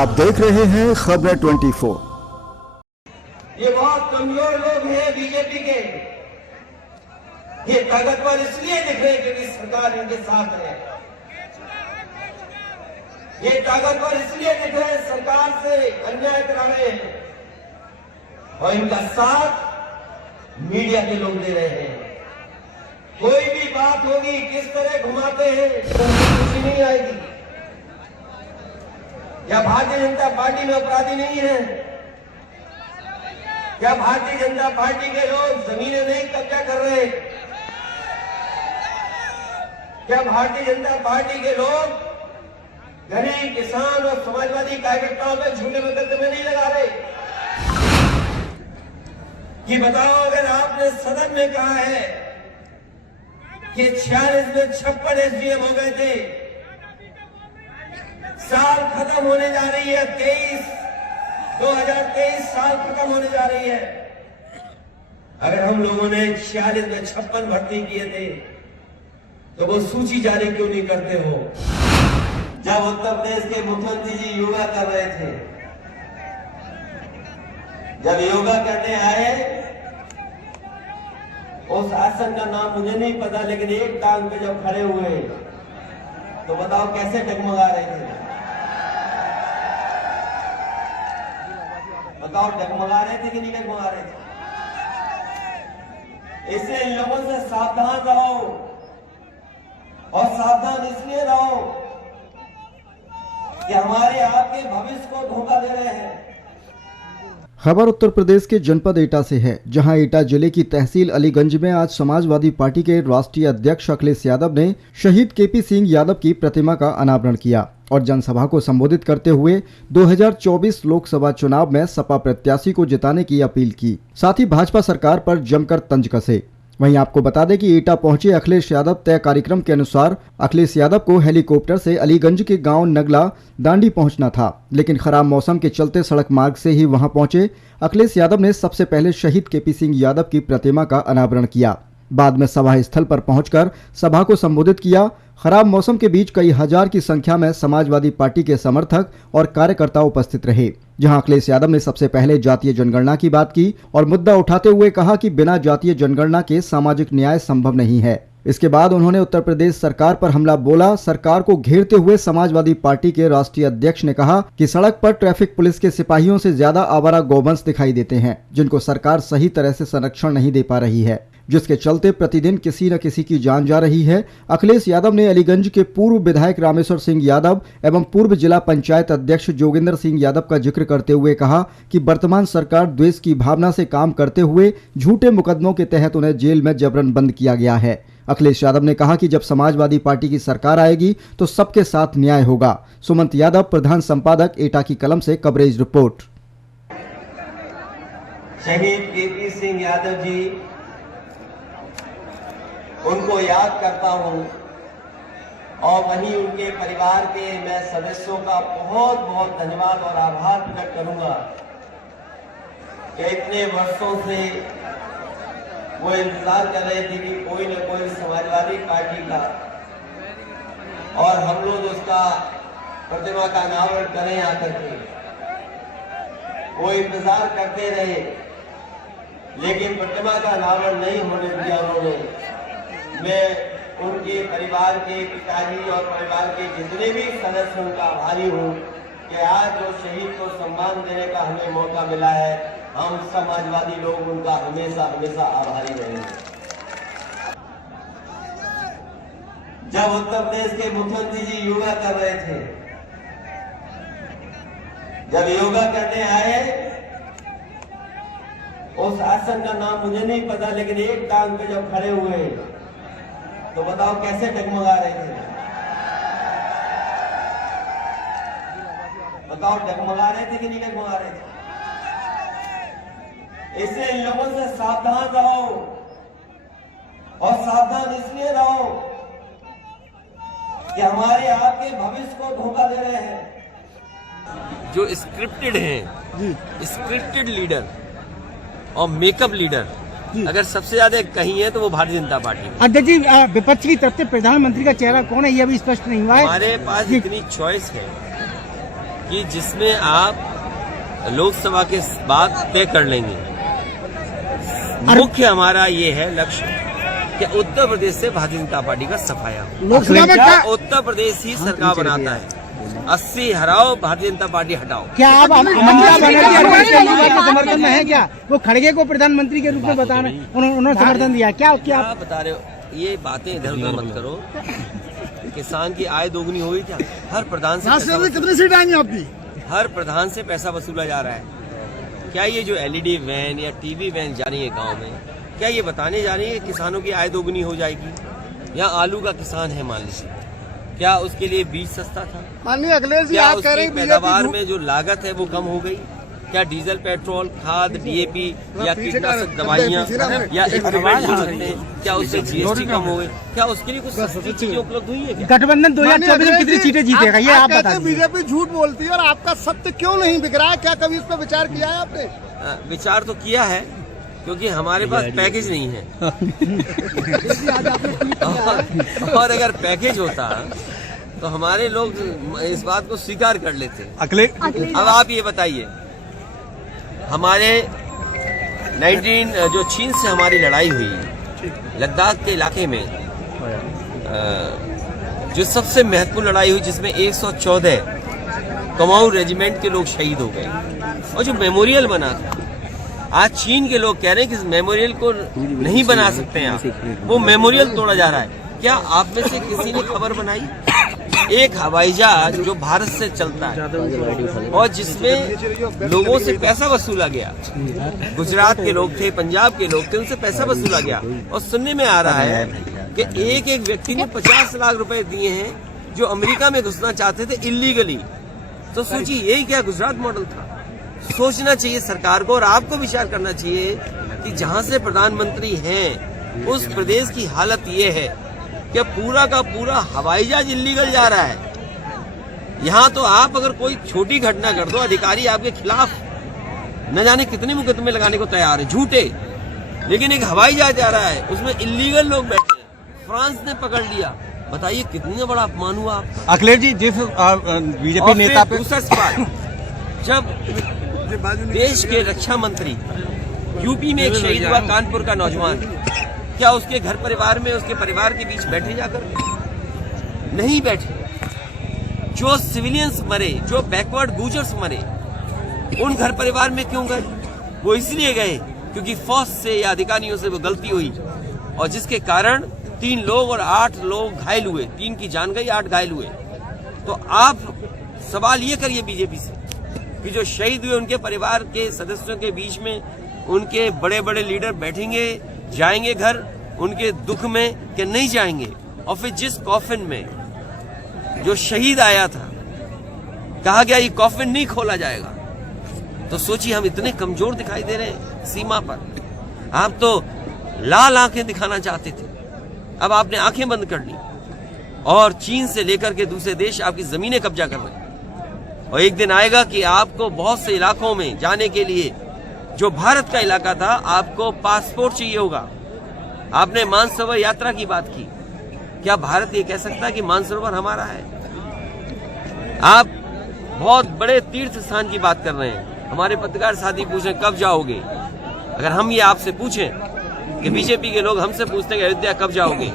आप देख रहे हैं खबरें 24। ये बहुत कमजोर लोग हैं बीजेपी के। ये ताकतवर इसलिए दिख रहे क्योंकि सरकार इनके साथ है। ये ताकतवर इसलिए दिख रहे सरकार से अन्याय करा रहे हैं और इनका साथ मीडिया के लोग दे रहे हैं। कोई भी बात होगी किस तरह घुमाते हैं तो खुशी नहीं आएगी। क्या भारतीय जनता पार्टी में अपराधी नहीं है? क्या भारतीय जनता पार्टी के लोग जमीनें नहीं कब्जा कर रहे? क्या भारतीय जनता पार्टी के लोग गरीब किसान और समाजवादी कार्यकर्ताओं में झूठे मुकदमे नहीं लगा रहे? कि बताओ, अगर आपने सदन में कहा है कि 46 में 56 एसडीएम हो गए थे, साल खत्म होने जा रही है 2023 साल खत्म होने जा रही है। अगर हम लोगों ने 46 में 56 भर्ती किए थे तो वो सूची जारी क्यों नहीं करते हो? जब उत्तर प्रदेश के मुख्यमंत्री जी योगा कर रहे थे, जब योगा करने आए, उस आसन का नाम मुझे नहीं पता, लेकिन एक टांग पे जब खड़े हुए तो बताओ कैसे डगमगा रहे थे? बताओ डगमगा रहे थे कि नहीं डगमगा रहे थे? इसलिए इन लोगों से सावधान रहो और सावधान इसलिए रहो कि हमारे आपके भविष्य को धोखा दे रहे हैं। खबर उत्तर प्रदेश के जनपद एटा से है, जहां एटा जिले की तहसील अलीगंज में आज समाजवादी पार्टी के राष्ट्रीय अध्यक्ष अखिलेश यादव ने शहीद केपी सिंह यादव की प्रतिमा का अनावरण किया और जनसभा को संबोधित करते हुए 2024 लोकसभा चुनाव में सपा प्रत्याशी को जिताने की अपील की। साथ ही भाजपा सरकार पर जमकर तंज कसे। वहीं आपको बता दें कि एटा पहुंचे अखिलेश यादव तय कार्यक्रम के अनुसार अखिलेश यादव को हेलीकॉप्टर से अलीगंज के गांव नगला दांडी पहुंचना था, लेकिन खराब मौसम के चलते सड़क मार्ग से ही वहां पहुंचे अखिलेश यादव ने सबसे पहले शहीद केपी सिंह यादव की प्रतिमा का अनावरण किया। बाद में सभा स्थल पर पहुंचकर सभा को संबोधित किया। खराब मौसम के बीच कई हजार की संख्या में समाजवादी पार्टी के समर्थक और कार्यकर्ता उपस्थित रहे, जहां अखिलेश यादव ने सबसे पहले जातीय जनगणना की बात की और मुद्दा उठाते हुए कहा कि बिना जातीय जनगणना के सामाजिक न्याय संभव नहीं है। इसके बाद उन्होंने उत्तर प्रदेश सरकार पर हमला बोला। सरकार को घेरते हुए समाजवादी पार्टी के राष्ट्रीय अध्यक्ष ने कहा कि सड़क पर ट्रैफिक पुलिस के सिपाहियों से ज्यादा आवारा गौवंश दिखाई देते हैं, जिनको सरकार सही तरह से संरक्षण नहीं दे पा रही है, जिसके चलते प्रतिदिन किसी न किसी की जान जा रही है। अखिलेश यादव ने अलीगंज के पूर्व विधायक रामेश्वर सिंह यादव एवं पूर्व जिला पंचायत अध्यक्ष जोगिंदर सिंह यादव का जिक्र करते हुए कहा कि वर्तमान सरकार द्वेष की भावना से काम करते हुए झूठे मुकदमों के तहत उन्हें जेल में जबरन बंद किया गया है। अखिलेश यादव ने कहा कि जब समाजवादी पार्टी की सरकार आएगी तो सबके साथ न्याय होगा। सुमंत यादव, प्रधान संपादक, एटा की कलम से कवरेज रिपोर्ट। शहीद केपी सिंह यादव जी, उनको याद करता हूं और वहीं उनके परिवार के मैं सदस्यों का बहुत बहुत धन्यवाद और आभार प्रकट करूंगा कि इतने वर्षों से वो इंतजार कर रहे थे कि कोई न कोई समाजवादी पार्टी का और हम लोग उसका प्रतिमा का अनावरण करें आकर के। वो इंतजार करते रहे, लेकिन प्रतिमा का अनावरण नहीं होने दिया उन्होंने। मैं उनके परिवार के पिताजी और परिवार के जितने भी सदस्य उनका आभारी हूँ कि आज जो शहीद को सम्मान देने का हमें मौका मिला है, हम समाजवादी लोग उनका हमेशा हमेशा आभारी रहेंगे। जब उत्तर प्रदेश के मुख्यमंत्री जी योगा कर रहे थे, जब योगा करने आए, उस आसन का नाम मुझे नहीं पता, लेकिन एक टांग पे जब खड़े हुए तो बताओ कैसे डगमगा रहे थे? बताओ डगमगा रहे थे कि नहीं डगमगा रहे थे? इससे इन लोगों से सावधान रहो और सावधान इसलिए रहो कि हमारे आपके भविष्य को धोखा दे रहे हैं। जो स्क्रिप्टेड हैं, स्क्रिप्टेड लीडर और मेकअप लीडर अगर सबसे ज्यादा कहीं है तो वो भारतीय जनता पार्टी है। अध्यक्ष जी, विपक्ष की तरफ से प्रधानमंत्री का चेहरा कौन है, यह भी स्पष्ट नहीं हुआ है। हमारे पास इतनी चॉइस है कि जिसमें आप लोकसभा के बाद तय कर लेंगे। मुख्य हमारा ये है लक्ष्य कि उत्तर प्रदेश से भारतीय जनता पार्टी का सफाया हो। लोकसभा में क्या उत्तर प्रदेश ही सरकार बनाता है। 80 हराओ, भारतीय जनता पार्टी हटाओ। क्या आप ममता बनर्जी अरविंद केजरीवाल के समर्थन में है क्या? वो खड़गे को प्रधानमंत्री के रूप में बता रहे, उन्होंने समर्थन दिया क्या? क्या बता रहे हो? ये बातें इधर उधर मत करो। किसान की आय दोगुनी होगी क्या? हर प्रधान से कितनी सीट आएंगी आपकी? हर प्रधान से पैसा वसूला जा रहा है। क्या ये जो LED वैन या TV वैन जा रही है गांव में, क्या ये बताने जा रही है कि किसानों की आय दोगुनी हो जाएगी? या आलू का किसान है मान लीजिए, क्या उसके लिए बीज सस्ता था? माननीय अखिलेश जी, क्या आप कह रहे उसकी हैं पैदावार में जो लागत है वो कम हो गई? क्या डीजल, पेट्रोल, खाद, DAP या कीटनाशक दवाइयाँ या इक्विपमेंट जो लगते हैं, क्या उससे GST कम हो गई? क्या उसके लिए कुछ सस्ती चीजें उपलब्ध हुई है क्या? गठबंधन 2024 में कितनी सीटें जीतेगा ये आप बताइए। बीजेपी झूठ बोलती है और आपका सत्य क्यों नहीं बिक रहा है? क्या कभी इस पर विचार किया है आपने? विचार तो किया है, क्योंकि हमारे पास पैकेज नहीं है। और अगर पैकेज होता तो हमारे लोग इस बात को स्वीकार कर लेते। अब आप ये बताइए, हमारे जो चीन से हमारी लड़ाई हुई लद्दाख के इलाके में, जो सबसे महत्वपूर्ण लड़ाई हुई जिसमें 114 कुमाऊं रेजिमेंट के लोग शहीद हो गए, और जो मेमोरियल बना था, आज चीन के लोग कह रहे हैं कि इस मेमोरियल को नहीं बना सकते हैं आप, वो मेमोरियल तोड़ा जा रहा है। क्या आप में से किसी ने खबर बनाई? एक हवाई जहाज जो भारत से चलता है और जिसमें लोगों से पैसा वसूला गया, गुजरात के लोग थे, पंजाब के लोग थे, उनसे पैसा वसूला गया, और सुनने में आ रहा है कि एक व्यक्ति ने 50 लाख रुपए दिए हैं जो अमेरिका में घुसना चाहते थे इलीगली। तो सोचिए, यही क्या गुजरात मॉडल था? सोचना चाहिए सरकार को, और आपको विचार करना चाहिए कि जहां से प्रधानमंत्री हैं उस प्रदेश की हालत ये है कि पूरा का पूरा हवाई जहाज इलीगल जा रहा है। यहाँ तो आप अगर कोई छोटी घटना कर दो, अधिकारी आपके खिलाफ न जाने कितने मुकदमे लगाने को तैयार है, झूठे। लेकिन एक हवाई जहाज जा रहा है, उसमें इलीगल लोग बैठे हैं, फ्रांस ने पकड़ लिया। बताइए कितना बड़ा अपमान हुआ आपका। अखिलेश जी, जिस बीजेपी नेता पे दूसरा सवाल, जब देश के रक्षा मंत्री यूपी में एक शहीद हुआ कानपुर का नौजवान, क्या उसके घर परिवार में, उसके परिवार के बीच बैठे जाकर? नहीं बैठे। जो सिविलियंस मरे, जो बैकवर्ड गुजर्स मरे, उन घर परिवार में क्यों गए? वो इसलिए गए क्योंकि फौज से या अधिकारियों से वो गलती हुई, और जिसके कारण 3 लोग और 8 लोग घायल हुए। 3 की जान गई, 8 घायल हुए। तो आप सवाल ये करिए बीजेपी से कि जो शहीद हुए उनके परिवार के सदस्यों के बीच में उनके बड़े बड़े लीडर बैठेंगे, जाएंगे घर उनके दुख में कि नहीं जाएंगे? और फिर जिस कॉफिन में जो शहीद आया था, कहा गया ये कॉफिन नहीं खोला जाएगा। तो सोचिए, हम इतने कमजोर दिखाई दे रहे हैं सीमा पर। आप तो लाल आंखें दिखाना चाहते थे, अब आपने आंखें बंद कर ली, और चीन से लेकर के दूसरे देश आपकी जमीनें कब्जा कर रहे हैं। और एक दिन आएगा कि आपको बहुत से इलाकों में जाने के लिए, जो भारत का इलाका था, आपको पासपोर्ट चाहिए होगा। आपने मानसरोवर यात्रा की बात की, क्या भारत ये कह सकता है कि मानसरोवर हमारा है? आप बहुत बड़े तीर्थ स्थान की बात कर रहे हैं। हमारे पत्रकार साथी पूछे कब जाओगे? अगर हम ये आपसे पूछें कि बीजेपी के लोग हमसे पूछते हैं कि अयोध्या कब जाओगे,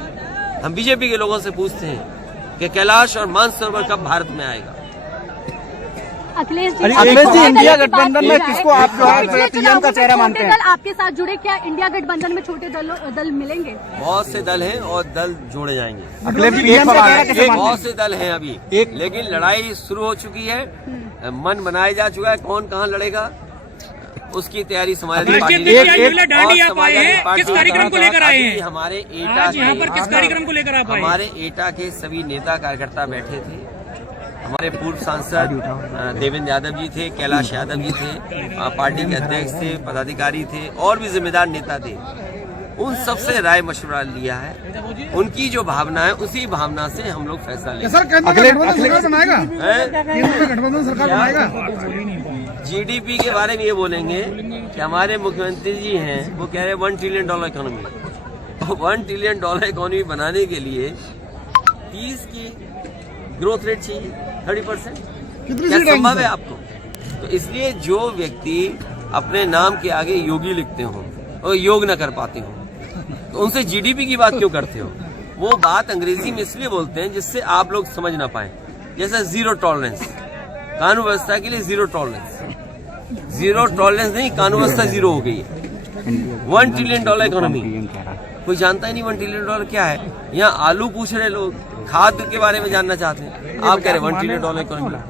हम बीजेपी के लोगों से पूछते हैं कि कैलाश और मानसरोवर कब भारत में आएगा? अखिलेश जी, इंडिया गठबंधन में किसको आप जो है पीएम का चेहरा मानते हैं? दल आपके साथ जुड़े, क्या इंडिया गठबंधन में छोटे दल मिलेंगे? बहुत से दल हैं और दल जोड़े जाएंगे। बहुत से दल हैं अभी, लेकिन लड़ाई शुरू हो चुकी है, मन बनाया जा चुका है। कौन कहाँ लड़ेगा उसकी तैयारी समाजवादी पार्टी किस कार्यक्रम को लेकर आए हैं? हमारे यहाँ पर किस कार्यक्रम को लेकर आप आए? हमारे एटा के सभी नेता कार्यकर्ता बैठे थे। हमारे पूर्व सांसद देवेंद्र यादव जी थे, कैलाश यादव जी थे, पार्टी के अध्यक्ष थे, पदाधिकारी थे, और भी जिम्मेदार नेता थे। उन सबसे राय मशवरा लिया है। उनकी जो भावना है, उसी भावना से हम लोग फैसला लेंगे। GDP के बारे में ये बोलेंगे कि हमारे मुख्यमंत्री जी हैं, वो कह रहे हैं $1 ट्रिलियन इकोनॉमी। $1 ट्रिलियन इकोनॉमी बनाने के लिए 30 की ग्रोथ रेट चाहिए, 30%। क्या संभव है आपको? तो इसलिए जो व्यक्ति अपने नाम के आगे योगी लिखते हो और योग न कर पाते हो, तो उनसे जीडीपी की बात क्यों करते हो? वो बात अंग्रेजी में इसलिए बोलते हैं जिससे आप लोग समझ ना पाए। जैसा जीरो टॉलरेंस, कानून व्यवस्था के लिए जीरो टॉलरेंस। जीरो टॉलरेंस नहीं, कानून व्यवस्था जीरो हो गई है। $1 ट्रिलियन इकोनॉमी, कोई जानता ही नहीं $1 ट्रिलियन क्या है। यहाँ आलू पूछ रहे लोग, खाद के बारे में जानना चाहते हैं, आप कह रहे हैं $1 ट्रिलियन इकोनॉमी।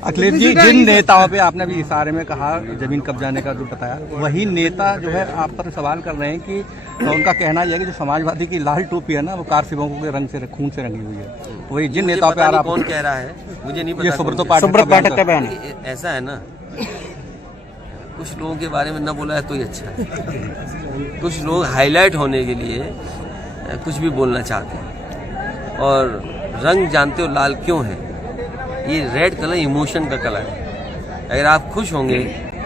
अखिलेश जी, जिन नेताओं पे आपने भी इशारे में कहा जमीन कब्जाने का जो बताया, वही नेता जो है आप पर सवाल कर रहे हैं कि उनका कहना यह है कि जो समाजवादी की लाल टोपी है ना, वो कार सेवकों के रंग से, खून से रंगी हुई है। वही जिन नेताओं पे आप कौन कह रहा है मुझे नहीं पता। ये सुब्रत पाठक का बयान है। ऐसा है ना, कुछ लोगों के बारे में न बोला है तो ही अच्छा है। कुछ लोग हाईलाइट होने के लिए कुछ भी बोलना चाहते हैं। और रंग जानते हो लाल क्यों है? ये रेड कलर इमोशन का कलर है। अगर आप खुश होंगे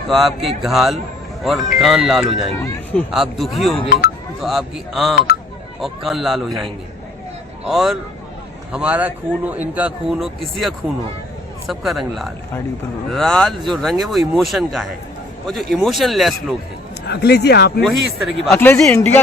तो आपके गाल और कान लाल हो जाएंगे, आप दुखी होंगे तो आपकी आंख और कान लाल हो जाएंगे। और हमारा खून हो, इनका खून हो, किसी का खून हो, सबका रंग लाल है। लाल जो रंग है वो इमोशन का है, और जो इमोशनलेस लोग हैं अखिलेश जी आपने वही इस तरह की बात। अखिलेश जी, इंडिया